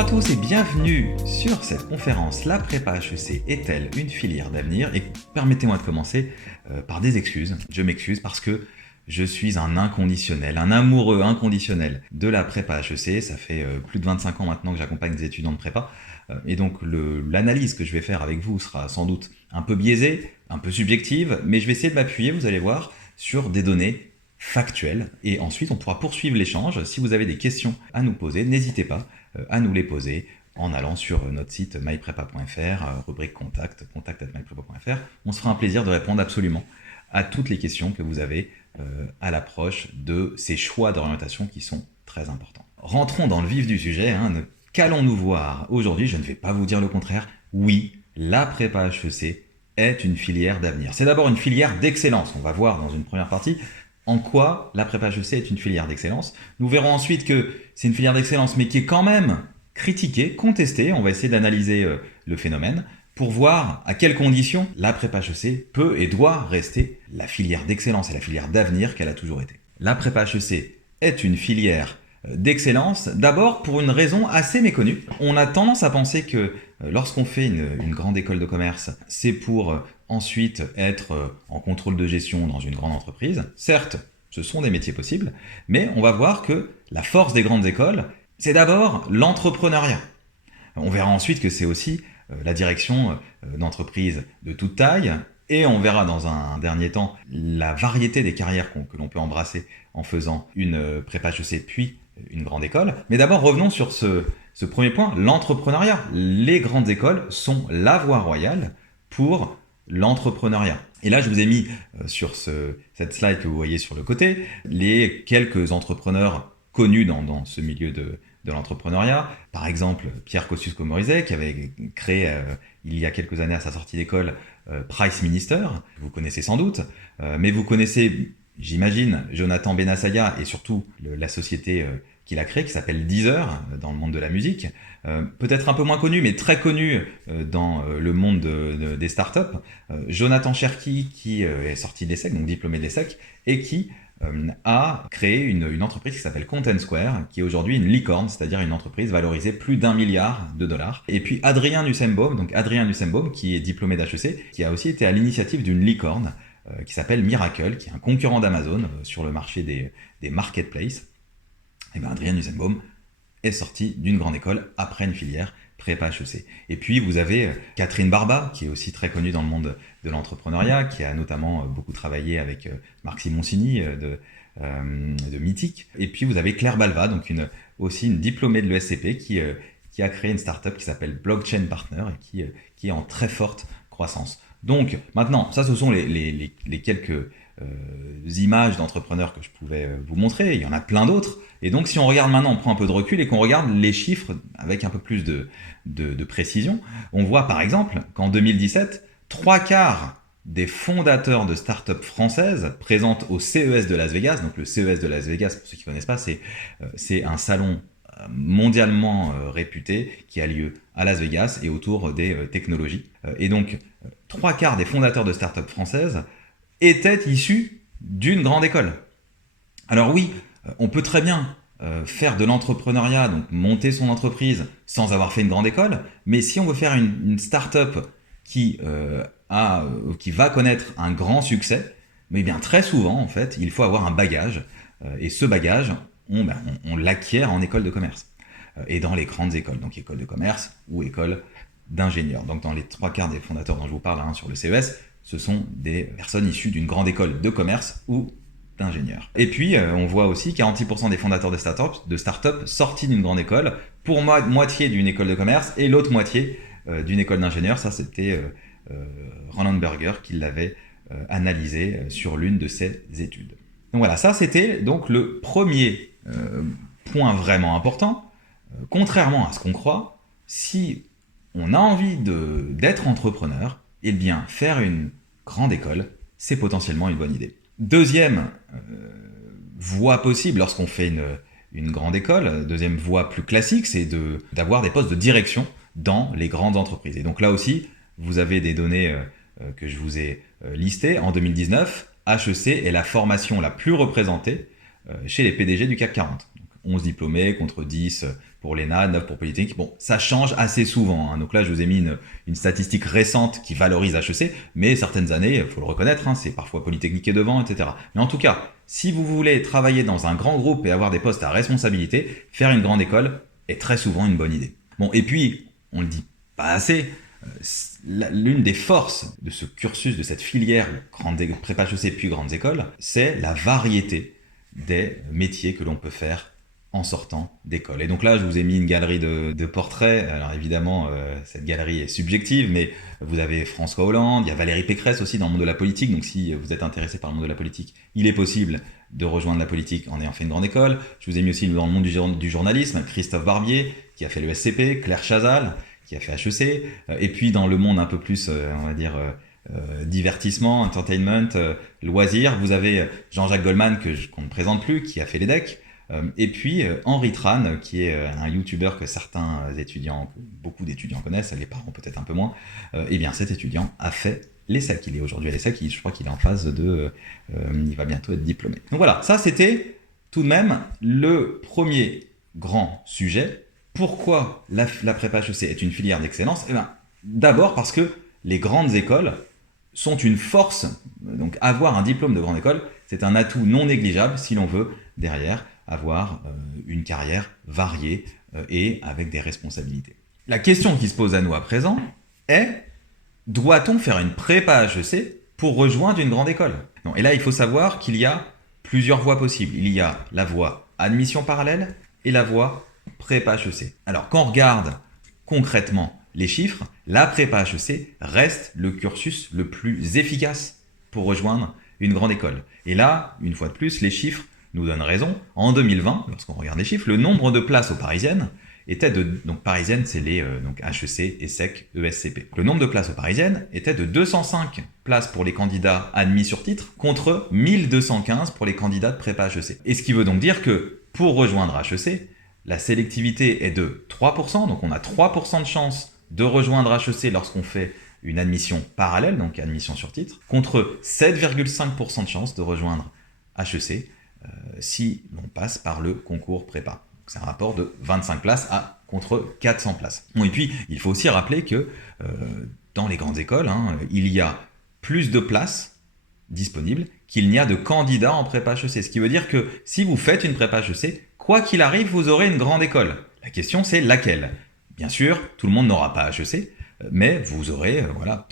à tous et bienvenue sur cette conférence. La prépa HEC est-elle une filière d'avenir? Et permettez-moi de commencer par des excuses. Je m'excuse parce que je suis un inconditionnel, un amoureux inconditionnel de la prépa HEC. Ça fait plus de 25 ans maintenant que j'accompagne des étudiants de prépa. Et donc l'analyse que je vais faire avec vous sera sans doute un peu biaisée, un peu subjective, mais je vais essayer de m'appuyer, vous allez voir, sur des données factuelles. Et ensuite, on pourra poursuivre l'échange. Si vous avez des questions à nous poser, n'hésitez pas à nous les poser en allant sur notre site myprepa.fr, rubrique contact@myprepa.fr. On se fera un plaisir de répondre absolument à toutes les questions que vous avez à l'approche de ces choix d'orientation qui sont très importants. Rentrons dans le vif du sujet. Qu'allons-nous voir aujourd'hui? Je ne vais pas vous dire le contraire. Oui, la prépa HEC est une filière d'avenir. C'est d'abord une filière d'excellence. On va voir dans une première partie en quoi la prépa HEC est une filière d'excellence. Nous verrons ensuite que c'est une filière d'excellence, mais qui est quand même critiquée, contestée. On va essayer d'analyser le phénomène pour voir à quelles conditions la prépa HEC peut et doit rester la filière d'excellence et la filière d'avenir qu'elle a toujours été. La prépa HEC est une filière d'excellence, d'abord pour une raison assez méconnue. On a tendance à penser que lorsqu'on fait une grande école de commerce, c'est pour ensuite être en contrôle de gestion dans une grande entreprise. Certes, ce sont des métiers possibles, mais on va voir que la force des grandes écoles, c'est d'abord l'entrepreneuriat. On verra ensuite que c'est aussi la direction d'entreprises de toute taille, et on verra dans un dernier temps la variété des carrières que l'on peut embrasser en faisant une prépa HEC puis une grande école. Mais d'abord, revenons sur ce premier point, l'entrepreneuriat. Les grandes écoles sont la voie royale pour l'entrepreneuriat. Et là, je vous ai mis sur cette slide que vous voyez sur le côté, les quelques entrepreneurs connus dans ce milieu de l'entrepreneuriat. Par exemple, Pierre Kosciusko-Morizet, qui avait créé il y a quelques années à sa sortie d'école Price Minister, vous connaissez sans doute, mais vous connaissez, j'imagine, Jonathan Benassaia et surtout la société qu'il a créée, qui s'appelle Deezer, dans le monde de la musique. Peut-être un peu moins connu, mais très connu dans le monde des startups. Jonathan Cherki, qui est sorti de l'ESSEC, donc diplômé de l'ESSEC, et qui a créé une entreprise qui s'appelle Content Square, qui est aujourd'hui une licorne, c'est-à-dire une entreprise valorisée plus d'1 milliard de dollars. Et puis Adrien Nussembaum, qui est diplômé d'HEC, qui a aussi été à l'initiative d'une licorne qui s'appelle Miracle, qui est un concurrent d'Amazon sur le marché des marketplaces. Et bien Adrien Nussembaum est sorti d'une grande école après une filière prépa HEC. Et puis vous avez Catherine Barba, qui est aussi très connue dans le monde de l'entrepreneuriat, qui a notamment beaucoup travaillé avec Marc Simoncini de Mythique. Et puis vous avez Claire Balva, donc aussi une diplômée de l'ESCP, qui a créé une startup qui s'appelle Blockchain Partner et qui est en très forte croissance. Donc maintenant, ça ce sont les quelques images d'entrepreneurs que je pouvais vous montrer. Il y en a plein d'autres. Et donc, si on regarde maintenant, on prend un peu de recul et qu'on regarde les chiffres avec un peu plus de précision, on voit par exemple qu'en 2017, 3/4 des fondateurs de startups françaises présentes au CES de Las Vegas. Donc, le CES de Las Vegas, pour ceux qui ne connaissent pas, c'est un salon mondialement réputé qui a lieu à Las Vegas et autour des technologies. Et donc, 3/4 des fondateurs de startups françaises étaient issus d'une grande école. Alors oui, on peut très bien faire de l'entrepreneuriat, donc monter son entreprise sans avoir fait une grande école, mais si on veut faire une start-up qui va connaître un grand succès, mais bien très souvent en fait, il faut avoir un bagage, et ce bagage, on l'acquiert en école de commerce, et dans les grandes écoles, donc école de commerce ou école d'ingénieurs. Donc dans les 3/4 des fondateurs dont je vous parle sur le CES, ce sont des personnes issues d'une grande école de commerce ou d'ingénieurs. Et puis, on voit aussi 46% des fondateurs de start-up sortis d'une grande école, pour moitié d'une école de commerce et l'autre moitié d'une école d'ingénieurs. Ça, c'était Roland Berger qui l'avait analysé sur l'une de ses études. Donc voilà, ça c'était donc le premier point vraiment important. Contrairement à ce qu'on croit, si on a envie d'être entrepreneur, eh bien, faire une grande école, c'est potentiellement une bonne idée. Deuxième voie possible lorsqu'on fait une grande école, deuxième voie plus classique, c'est d'avoir des postes de direction dans les grandes entreprises. Et donc là aussi, vous avez des données que je vous ai listées. En 2019, HEC est la formation la plus représentée chez les PDG du CAC 40. Donc 11 diplômés contre 10 pour l'ENA, 9 pour Polytechnique. Bon, ça change assez souvent, hein. Donc là, je vous ai mis une statistique récente qui valorise HEC, mais certaines années, il faut le reconnaître, hein, c'est parfois Polytechnique qui est devant, etc. Mais en tout cas, si vous voulez travailler dans un grand groupe et avoir des postes à responsabilité, faire une grande école est très souvent une bonne idée. Bon, et puis, on le dit pas assez, l'une des forces de ce cursus, de cette filière prépa HEC puis grandes écoles, c'est la variété des métiers que l'on peut faire en sortant d'école. Et donc là, je vous ai mis une galerie de portraits. Alors évidemment, cette galerie est subjective, mais vous avez François Hollande, il y a Valérie Pécresse aussi dans le monde de la politique. Donc si vous êtes intéressé par le monde de la politique, il est possible de rejoindre la politique en ayant fait une grande école. Je vous ai mis aussi dans le monde du journalisme, Christophe Barbier, qui a fait le SCP, Claire Chazal, qui a fait HEC. Et puis dans le monde un peu plus, on va dire... divertissement, entertainment, loisirs. Vous avez Jean-Jacques Goldman, qu'on ne présente plus, qui a fait l'EDEC. Et puis Henri Tran, qui est un youtubeur que certains étudiants, beaucoup d'étudiants connaissent, les parents peut-être un peu moins. Et bien cet étudiant a fait l'ESSEC. Il est aujourd'hui à l'ESSEC, je crois qu'il est en phase de... il va bientôt être diplômé. Donc voilà, ça c'était tout de même le premier grand sujet. Pourquoi la prépa HEC est une filière d'excellence? Eh bien, d'abord parce que les grandes écoles sont une force. Donc avoir un diplôme de grande école, c'est un atout non négligeable si l'on veut derrière avoir une carrière variée et avec des responsabilités. La question qui se pose à nous à présent est, doit-on faire une prépa HEC pour rejoindre une grande école? Non. Et là, il faut savoir qu'il y a plusieurs voies possibles. Il y a la voie admission parallèle et la voie prépa HEC. Alors, quand on regarde concrètement les chiffres, la prépa HEC reste le cursus le plus efficace pour rejoindre une grande école. Et là, une fois de plus, les chiffres nous donnent raison. En 2020, lorsqu'on regarde les chiffres, le nombre de places aux parisiennes était de... Donc parisiennes, c'est les donc HEC, ESSEC, ESCP. Le nombre de places aux parisiennes était de 205 places pour les candidats admis sur titre contre 1215 pour les candidats de prépa HEC. Et ce qui veut donc dire que pour rejoindre HEC, la sélectivité est de 3%, donc on a 3% de chance de rejoindre HEC lorsqu'on fait une admission parallèle, donc admission sur titre, contre 7,5% de chance de rejoindre HEC si l'on passe par le concours prépa. C'est un rapport de 25 places contre 400 places. Bon, et puis, il faut aussi rappeler que dans les grandes écoles, il y a plus de places disponibles qu'il n'y a de candidats en prépa HEC. Ce qui veut dire que si vous faites une prépa HEC, quoi qu'il arrive, vous aurez une grande école. La question, c'est laquelle? Bien sûr, tout le monde n'aura pas HEC, mais vous aurez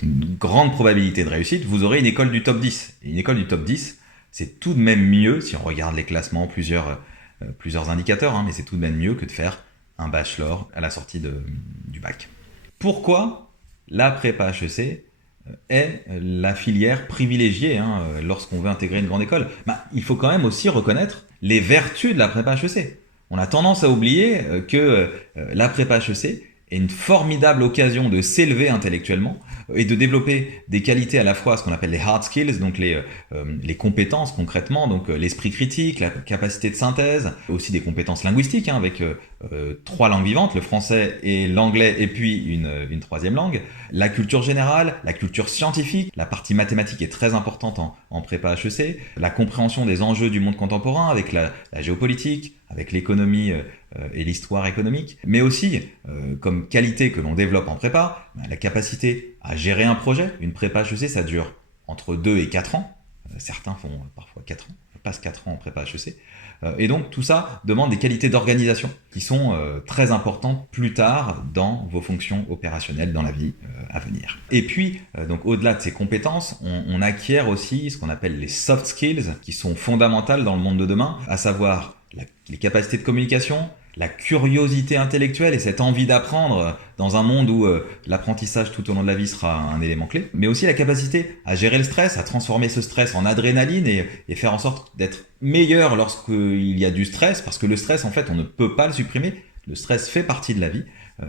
une grande probabilité de réussite. Vous aurez une école du top 10. Et une école du top 10, c'est tout de même mieux, si on regarde les classements, plusieurs indicateurs, mais c'est tout de même mieux que de faire un bachelor à la sortie du bac. Pourquoi la prépa HEC est la filière privilégiée lorsqu'on veut intégrer une grande école? Il faut quand même aussi reconnaître les vertus de la prépa HEC. On a tendance à oublier que la prépa HEC est une formidable occasion de s'élever intellectuellement et de développer des qualités à la fois ce qu'on appelle les hard skills, donc les compétences concrètement, donc l'esprit critique, la capacité de synthèse, aussi des compétences linguistiques avec 3 langues vivantes, le français et l'anglais et puis une troisième langue, la culture générale, la culture scientifique, la partie mathématique est très importante en prépa HEC, la compréhension des enjeux du monde contemporain avec la géopolitique, avec l'économie et l'histoire économique, mais aussi, comme qualité que l'on développe en prépa, la capacité à gérer un projet. Une prépa HEC, ça dure entre 2 et 4 ans. Certains font parfois 4 ans, passent 4 ans en prépa HEC. Et donc, tout ça demande des qualités d'organisation qui sont très importantes plus tard dans vos fonctions opérationnelles dans la vie à venir. Et puis, donc au-delà de ces compétences, on acquiert aussi ce qu'on appelle les soft skills qui sont fondamentales dans le monde de demain, à savoir les capacités de communication, la curiosité intellectuelle et cette envie d'apprendre dans un monde où l'apprentissage tout au long de la vie sera un élément clé, mais aussi la capacité à gérer le stress, à transformer ce stress en adrénaline et faire en sorte d'être meilleur lorsqu'il y a du stress, parce que le stress, en fait, on ne peut pas le supprimer. Le stress fait partie de la vie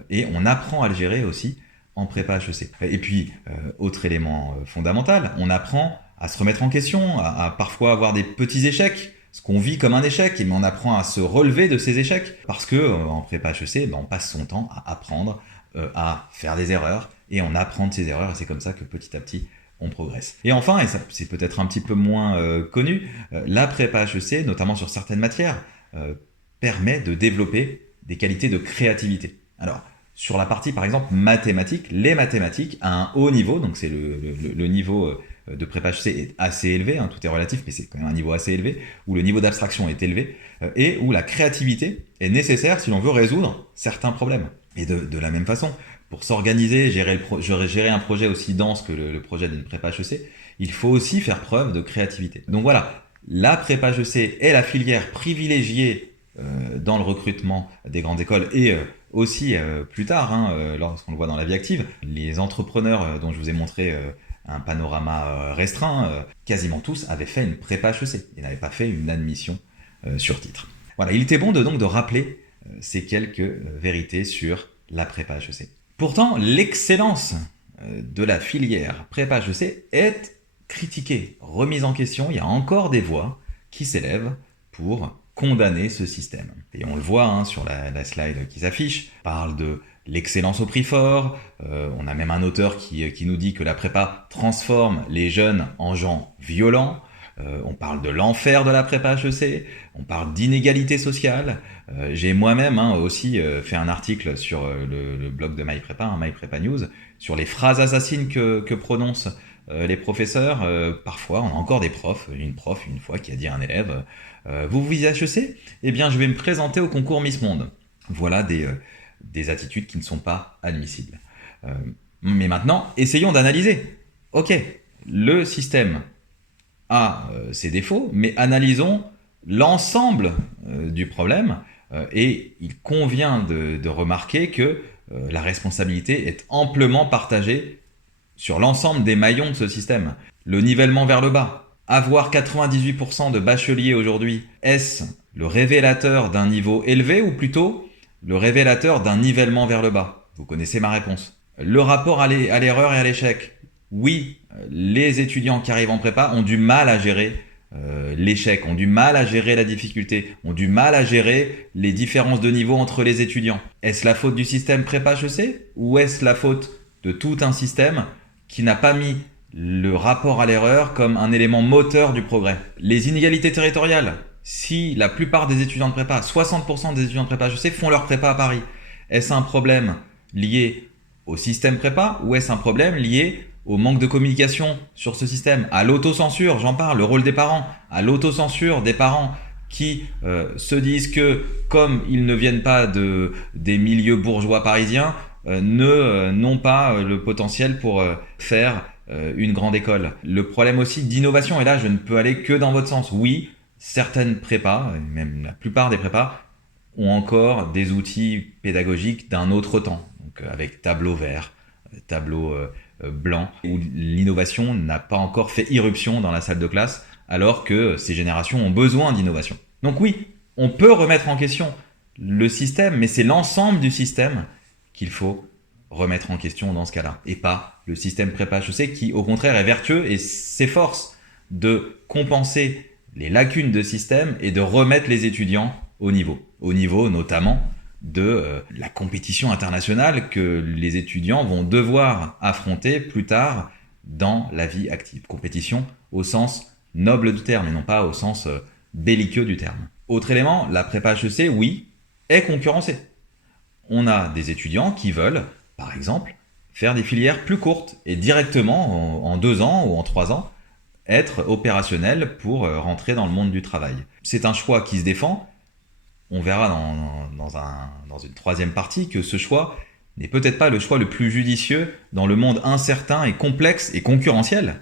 et on apprend à le gérer aussi en prépa HEC. Et puis, autre élément fondamental, on apprend à se remettre en question, à parfois avoir des petits échecs, ce qu'on vit comme un échec, mais on apprend à se relever de ces échecs parce que en prépa HEC, on passe son temps à apprendre, à faire des erreurs et on apprend de ces erreurs et c'est comme ça que petit à petit on progresse. Et enfin, et ça c'est peut-être un petit peu moins connu, la prépa HEC, notamment sur certaines matières, permet de développer des qualités de créativité. Alors, sur la partie, par exemple, mathématiques, les mathématiques à un haut niveau, donc c'est le niveau de prépa HEC est assez élevé, hein, tout est relatif, mais c'est quand même un niveau assez élevé, où le niveau d'abstraction est élevé, et où la créativité est nécessaire si l'on veut résoudre certains problèmes. Et de la même façon, pour s'organiser, gérer un projet aussi dense que le projet d'une prépa HEC, il faut aussi faire preuve de créativité. Donc voilà, la prépa HEC est la filière privilégiée dans le recrutement des grandes écoles et aussi plus tard, hein, lorsqu'on le voit dans la vie active, les entrepreneurs dont je vous ai montré un panorama restreint, quasiment tous avaient fait une prépa HEC et n'avaient pas fait une admission sur titre. Voilà, il était bon donc de rappeler ces quelques vérités sur la prépa HEC. Pourtant, l'excellence de la filière prépa HEC est critiquée, remise en question. Il y a encore des voix qui s'élèvent pour condamner ce système. Et on le voit hein, sur la slide qui s'affiche, on parle de l'excellence au prix fort, on a même un auteur qui nous dit que la prépa transforme les jeunes en gens violents, on parle de l'enfer de la prépa HEC, on parle d'inégalité sociale. J'ai moi-même aussi fait un article sur le blog de MyPrépa, hein, MyPrépa News, sur les phrases assassines que prononcent les professeurs. Parfois, on a encore des profs, une prof une fois qui a dit à un élève vous visez HEC ? Eh bien, je vais me présenter au concours Miss Monde. Voilà des attitudes qui ne sont pas admissibles. Mais maintenant, essayons d'analyser. Ok, le système a ses défauts, mais analysons l'ensemble du problème et il convient de remarquer que la responsabilité est amplement partagée sur l'ensemble des maillons de ce système. Le nivellement vers le bas. Avoir 98% de bacheliers aujourd'hui, est-ce le révélateur d'un niveau élevé ou plutôt le révélateur d'un nivellement vers le bas ? Vous connaissez ma réponse. Le rapport à l'erreur et à l'échec. Oui, les étudiants qui arrivent en prépa ont du mal à gérer l'échec, ont du mal à gérer la difficulté, ont du mal à gérer les différences de niveau entre les étudiants. Est-ce la faute du système prépa HEC ou est-ce la faute de tout un système qui n'a pas mis le rapport à l'erreur comme un élément moteur du progrès? Les inégalités territoriales. Si la plupart des étudiants de prépa, 60% des étudiants de prépa HEC font leur prépa à Paris, est-ce un problème lié au système prépa ou est-ce un problème lié au manque de communication sur ce système, à l'autocensure, j'en parle, le rôle des parents, à l'autocensure des parents qui se disent que comme ils ne viennent pas des milieux bourgeois parisiens, n'ont pas le potentiel pour faire une grande école. Le problème aussi d'innovation, et là je ne peux aller que dans votre sens. Oui, certaines prépas, même la plupart des prépas, ont encore des outils pédagogiques d'un autre temps, donc avec tableau vert, tableau blanc, où l'innovation n'a pas encore fait irruption dans la salle de classe, alors que ces générations ont besoin d'innovation. Donc oui, on peut remettre en question le système, mais c'est l'ensemble du système qu'il faut remettre en question dans ce cas-là, et pas le système prépa HEC qui, au contraire, est vertueux et s'efforce de compenser les lacunes de système et de remettre les étudiants au niveau notamment de la compétition internationale que les étudiants vont devoir affronter plus tard dans la vie active. Compétition au sens noble du terme et non pas au sens belliqueux du terme. Autre élément, la prépa HEC, oui, est concurrencée. On a des étudiants qui veulent, par exemple, faire des filières plus courtes et directement, en 2 ans ou en 3 ans, être opérationnels pour rentrer dans le monde du travail. C'est un choix qui se défend. On verra dans une troisième partie que ce choix n'est peut-être pas le choix le plus judicieux dans le monde incertain et complexe et concurrentiel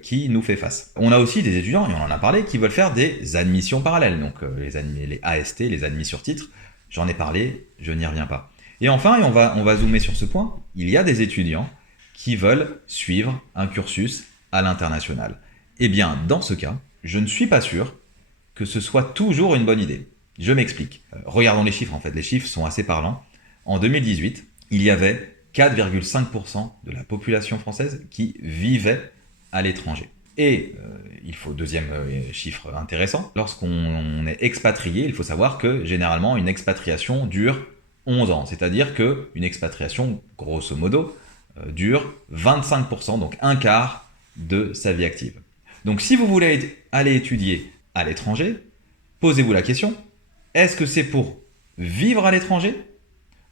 qui nous fait face. On a aussi des étudiants, et on en a parlé, qui veulent faire des admissions parallèles, donc les AST, les admis sur titre. J'en ai parlé, je n'y reviens pas. Et enfin, et on va zoomer sur ce point, il y a des étudiants qui veulent suivre un cursus à l'international. Eh bien, dans ce cas, je ne suis pas sûr que ce soit toujours une bonne idée. Je m'explique. Regardons les chiffres, en fait. Les chiffres sont assez parlants. En 2018, il y avait 4,5% de la population française qui vivait à l'étranger. Et il faut, deuxième chiffre intéressant, lorsqu'on est expatrié, il faut savoir que généralement une expatriation dure 11 ans. C'est-à-dire qu'une expatriation, grosso modo, dure 25%, donc un quart de sa vie active. Donc si vous voulez aller étudier à l'étranger, posez-vous la question, est-ce que c'est pour vivre à l'étranger?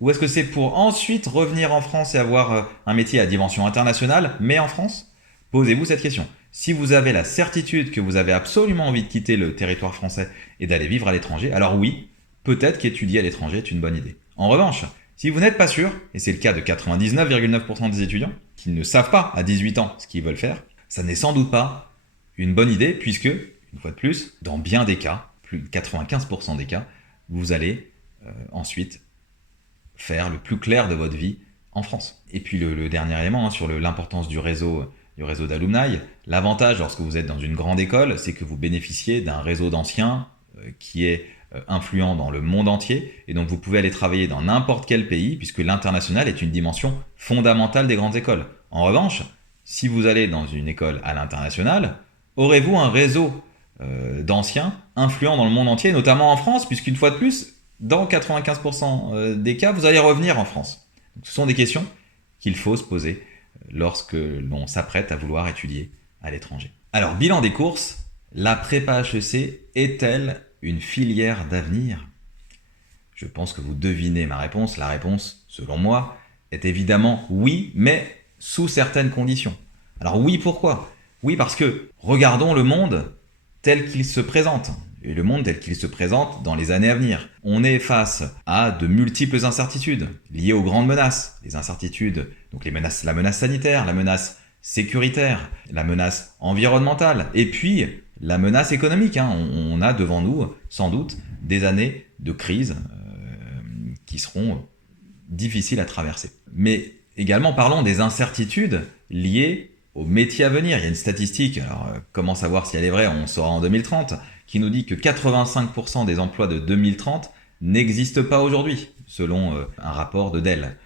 Ou est-ce que c'est pour ensuite revenir en France et avoir un métier à dimension internationale, mais en France? Posez-vous cette question. Si vous avez la certitude que vous avez absolument envie de quitter le territoire français et d'aller vivre à l'étranger, alors oui, peut-être qu'étudier à l'étranger est une bonne idée. En revanche, si vous n'êtes pas sûr, et c'est le cas de 99,9% des étudiants, qui ne savent pas à 18 ans ce qu'ils veulent faire, ça n'est sans doute pas une bonne idée, puisque, une fois de plus, dans bien des cas, plus de 95% des cas, vous allez ensuite faire le plus clair de votre vie en France. Et puis le dernier élément sur l'importance du réseau d'alumni, l'avantage lorsque vous êtes dans une grande école, c'est que vous bénéficiez d'un réseau d'anciens qui est influent dans le monde entier, et donc vous pouvez aller travailler dans n'importe quel pays, puisque l'international est une dimension fondamentale des grandes écoles. En revanche, si vous allez dans une école à l'international, aurez-vous un réseau d'anciens influents dans le monde entier, notamment en France, puisqu'une fois de plus, dans 95% des cas, vous allez revenir en France. Donc, ce sont des questions qu'il faut se poser lorsque l'on s'apprête à vouloir étudier à l'étranger. Alors, bilan des courses, la prépa HEC est-elle une filière d'avenir? Je pense que vous devinez ma réponse. La réponse, selon moi, est évidemment oui, mais sous certaines conditions. Alors oui, pourquoi? Oui, parce que regardons le monde tel qu'il se présente. Et le monde tel qu'il se présente dans les années à venir. On est face à de multiples incertitudes liées aux grandes menaces. Les incertitudes, donc la menace sanitaire, la menace sécuritaire, la menace environnementale, et puis la menace économique. On a devant nous, sans doute, des années de crise qui seront difficiles à traverser. Mais également, parlons des incertitudes liées aux métiers à venir. Il y a une statistique, alors comment savoir si elle est vraie, on saura en 2030, qui nous dit que 85% des emplois de 2030 n'existent pas aujourd'hui, selon un rapport de Dell.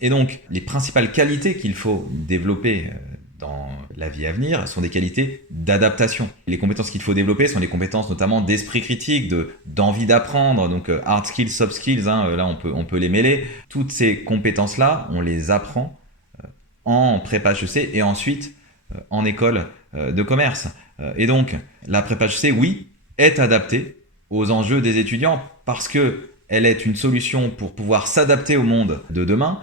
Et donc, les principales qualités qu'il faut développer dans la vie à venir sont des qualités d'adaptation. Les compétences qu'il faut développer sont les compétences notamment d'esprit critique, d'envie d'apprendre, donc hard skills, soft skills, là on peut les mêler. Toutes ces compétences-là, on les apprend en prépa HEC et ensuite en école de commerce. Et donc, la prépa HEC, oui, est adaptée aux enjeux des étudiants parce qu'elle est une solution pour pouvoir s'adapter au monde de demain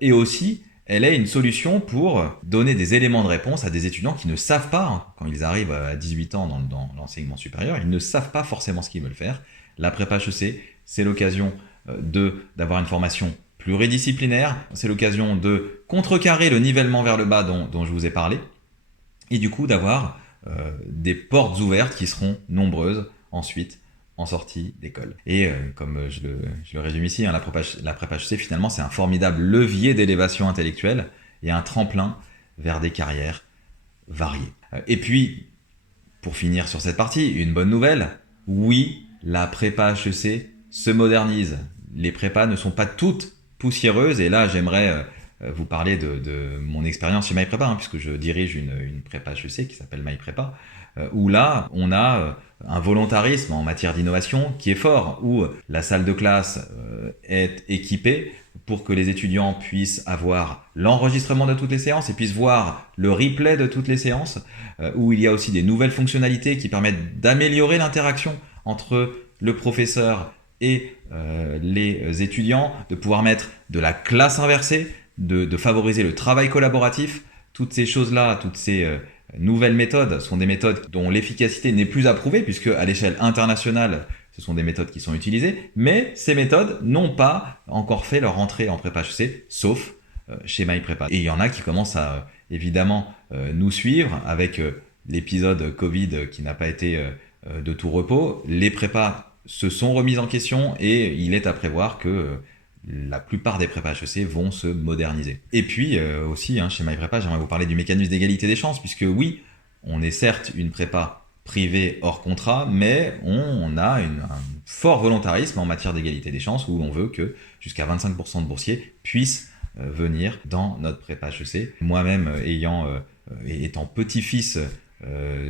et aussi elle est une solution pour donner des éléments de réponse à des étudiants qui ne savent pas, quand ils arrivent à 18 ans dans l'enseignement supérieur, ils ne savent pas forcément ce qu'ils veulent faire. La prépa HEC, c'est l'occasion d'avoir une formation pluridisciplinaire, c'est l'occasion de contrecarrer le nivellement vers le bas dont je vous ai parlé, et du coup d'avoir des portes ouvertes qui seront nombreuses ensuite en sortie d'école. Et comme je le résume ici, la prépa HEC finalement c'est un formidable levier d'élévation intellectuelle et un tremplin vers des carrières variées. Et puis, pour finir sur cette partie, une bonne nouvelle, oui, la prépa HEC se modernise. Les prépas ne sont pas toutes poussiéreuses, et là j'aimerais vous parler de mon expérience chez MyPrépa, puisque je dirige une prépa HEC qui s'appelle MyPrépa, où là on a un volontarisme en matière d'innovation qui est fort, où la salle de classe est équipée pour que les étudiants puissent avoir l'enregistrement de toutes les séances et puissent voir le replay de toutes les séances, où il y a aussi des nouvelles fonctionnalités qui permettent d'améliorer l'interaction entre le professeur et les étudiants, de pouvoir mettre de la classe inversée, de favoriser le travail collaboratif. Toutes ces choses-là, toutes ces nouvelles méthodes sont des méthodes dont l'efficacité n'est plus à prouver, puisque à l'échelle internationale, ce sont des méthodes qui sont utilisées, mais ces méthodes n'ont pas encore fait leur entrée en prépa HEC, sauf chez MyPrépa. Et il y en a qui commencent à évidemment nous suivre avec l'épisode Covid qui n'a pas été de tout repos. Les prépas se sont remises en question et il est à prévoir que la plupart des prépas HEC vont se moderniser. Et puis aussi, chez MyPrépa, j'aimerais vous parler du mécanisme d'égalité des chances, puisque oui, on est certes une prépa privée hors contrat, mais on a un fort volontarisme en matière d'égalité des chances, où on veut que jusqu'à 25% de boursiers puissent venir dans notre prépa HEC. Moi-même, étant petit-fils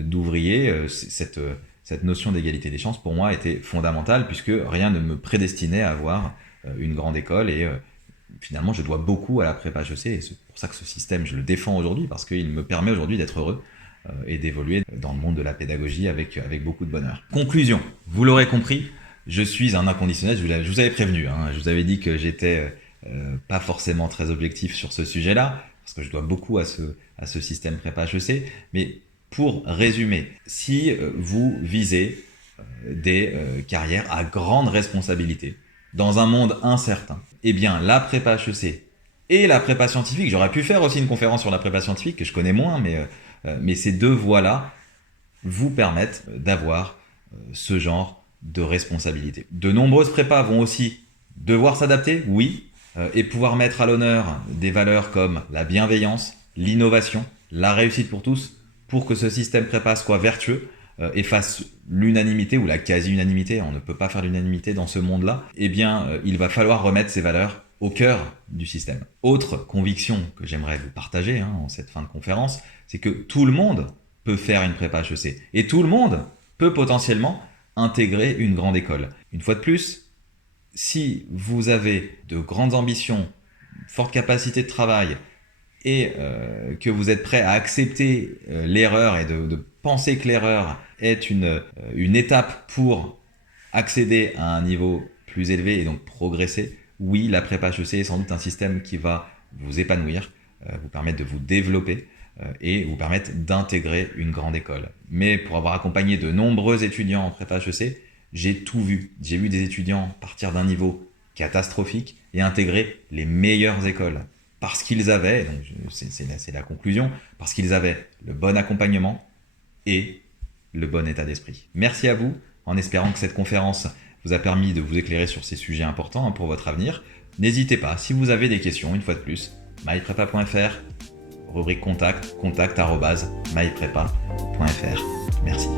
d'ouvrier, cette notion d'égalité des chances, pour moi, était fondamentale, puisque rien ne me prédestinait à avoir une grande école, et finalement, je dois beaucoup à la prépa HEC, et c'est pour ça que ce système, je le défends aujourd'hui, parce qu'il me permet aujourd'hui d'être heureux et d'évoluer dans le monde de la pédagogie avec beaucoup de bonheur. Conclusion, vous l'aurez compris, Je suis un inconditionnel, je vous avais prévenu, hein, je vous avais dit que j'étais pas forcément très objectif sur ce sujet-là, parce que je dois beaucoup à ce système prépa HEC, mais pour résumer, si vous visez des carrières à grande responsabilité, dans un monde incertain, eh bien la prépa HEC et la prépa scientifique, j'aurais pu faire aussi une conférence sur la prépa scientifique, que je connais moins, mais ces deux voies-là vous permettent d'avoir ce genre de responsabilité. De nombreuses prépas vont aussi devoir s'adapter, oui, et pouvoir mettre à l'honneur des valeurs comme la bienveillance, l'innovation, la réussite pour tous, pour que ce système prépa soit vertueux et fasse l'unanimité ou la quasi-unanimité, on ne peut pas faire l'unanimité dans ce monde-là, eh bien, il va falloir remettre ces valeurs au cœur du système. Autre conviction que j'aimerais vous partager en cette fin de conférence, c'est que tout le monde peut faire une prépa HEC et tout le monde peut potentiellement intégrer une grande école. Une fois de plus, si vous avez de grandes ambitions, une forte capacité de travail et que vous êtes prêt à accepter l'erreur et de penser que l'erreur est une étape pour accéder à un niveau plus élevé et donc progresser, oui, la prépa HEC est sans doute un système qui va vous épanouir, vous permettre de vous développer et vous permettre d'intégrer une grande école. Mais pour avoir accompagné de nombreux étudiants en prépa HEC, j'ai tout vu. J'ai vu des étudiants partir d'un niveau catastrophique et intégrer les meilleures écoles. Parce qu'ils avaient, donc c'est la conclusion, parce qu'ils avaient le bon accompagnement et le bon état d'esprit. Merci à vous, en espérant que cette conférence vous a permis de vous éclairer sur ces sujets importants pour votre avenir. N'hésitez pas, si vous avez des questions, une fois de plus, myprepa.fr, rubrique contact@myprepa.fr. Merci.